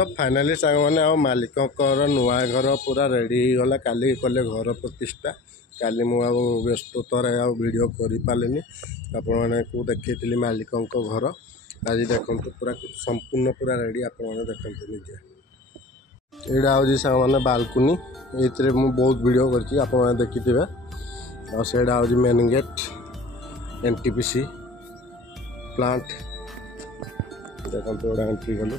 तो फाइनाली सांग मैंने आ मालिक नुआ घर पूरा रेडी गला काली कले घर प्रतिष्ठा काली मुझे व्यस्ततार वीडियो कर पारे आपण को देखी मालिक घर आज देखो पूरा संपूर्ण पूरा रेडी आपण देखते निजे यहाँ हूँ सांग मैंने बालकुनी ये बहुत वीडियो कर देखी आड़ा हूँ मेन गेट एनटीपीसी प्लांट देखो गोड़ा एंट्री गलु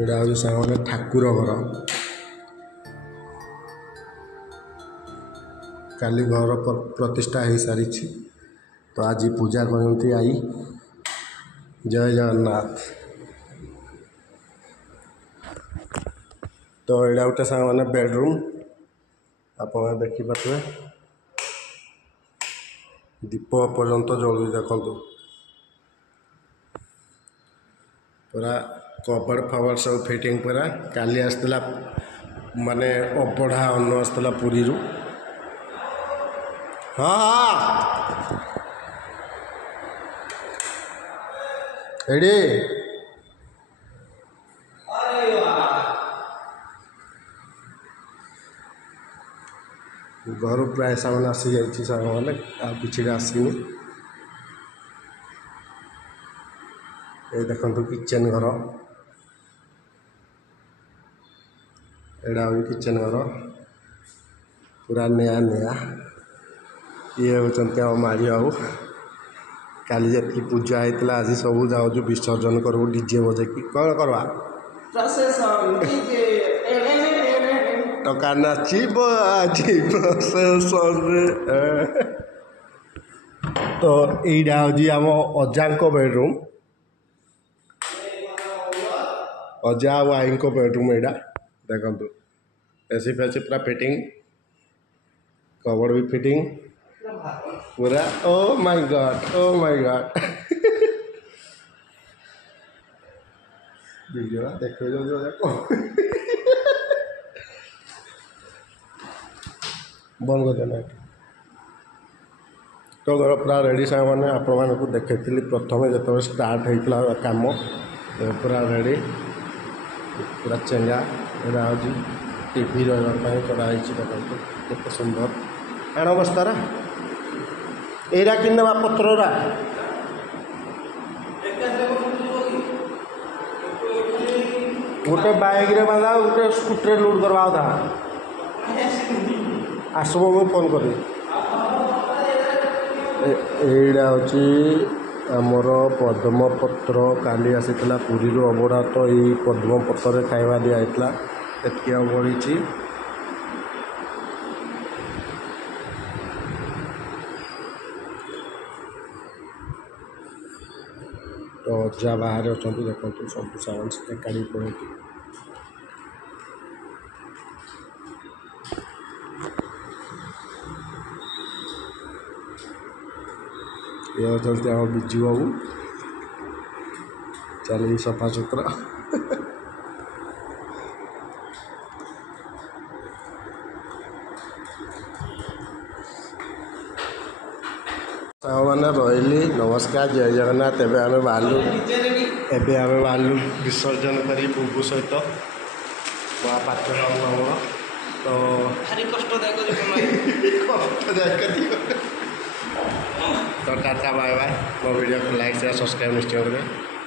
यहाँ हूँ सांग ठाकुर घर काली घर प्रतिष्ठा हो सारी तो आज पूजा करती आई जय जगन्नाथ। तो यहाँ गोटे सांग मैंने बेडरूम आप देखिपे दीप पर्यंत जलू देखु पूरा कबड़ फबड़ सब फिटिंग पूरा काली आसला माने अबढ़ा अन्न आसला पुरी रू हाँ हाँ एडी घर प्राय सामान आसी जाइए साग मैंने कि आसनी ये देखो किचेन घर एड़ा हूँ किचेन घर पूरा नया नया ये होती मारी बाबू काली जी पूजा होता आज सब जाऊँ विसर्जन करूँ डीजे बजेकी कौन करवा टका नाचब आज तो यहाँ हूँ आम अजा बेडरूम अजा और आई बेडरूम यहाँ देखु एसी फेसी पूरा फिटिंग कबड़ भी फिटिंग पूरा ओ माय गॉड वीडियो देख बंद कर देना तो घर पूरा रेडी सांग मैंने आपको देखी प्रथम जो स्टार्ट होता काम पूरा रेडी पूरा चेंगा यहाँ हूँ टीवी रही कराई देखो सुंदर आण बस्तारा एरा कि पत्रा गोटे बाइक रे बांधा गोटे स्कूटी लोड करवा था आसब मुझे फोन करी यहाँ हूँ आमर पद्मपत्र काली आसीला पुरी अबड़ा तो ये पद्मपत्र खाଇବା दिखाई एति बढ़ी तो अजा बाहर अच्छा देखो सब सामान से काढ़ी पड़ती ये होती आम बिजू बाबू चल सफा सुतरा मैंने रही नमस्कार जय जगन्नाथ एवं आम बाहर एवं बाहर विसर्जन करी बुबू सहित पात्र आम तो कष्टदायक तो टाटा बाय बाय मो वीडियो को लाइक शेयर सब्सक्राइब निश्चय करें।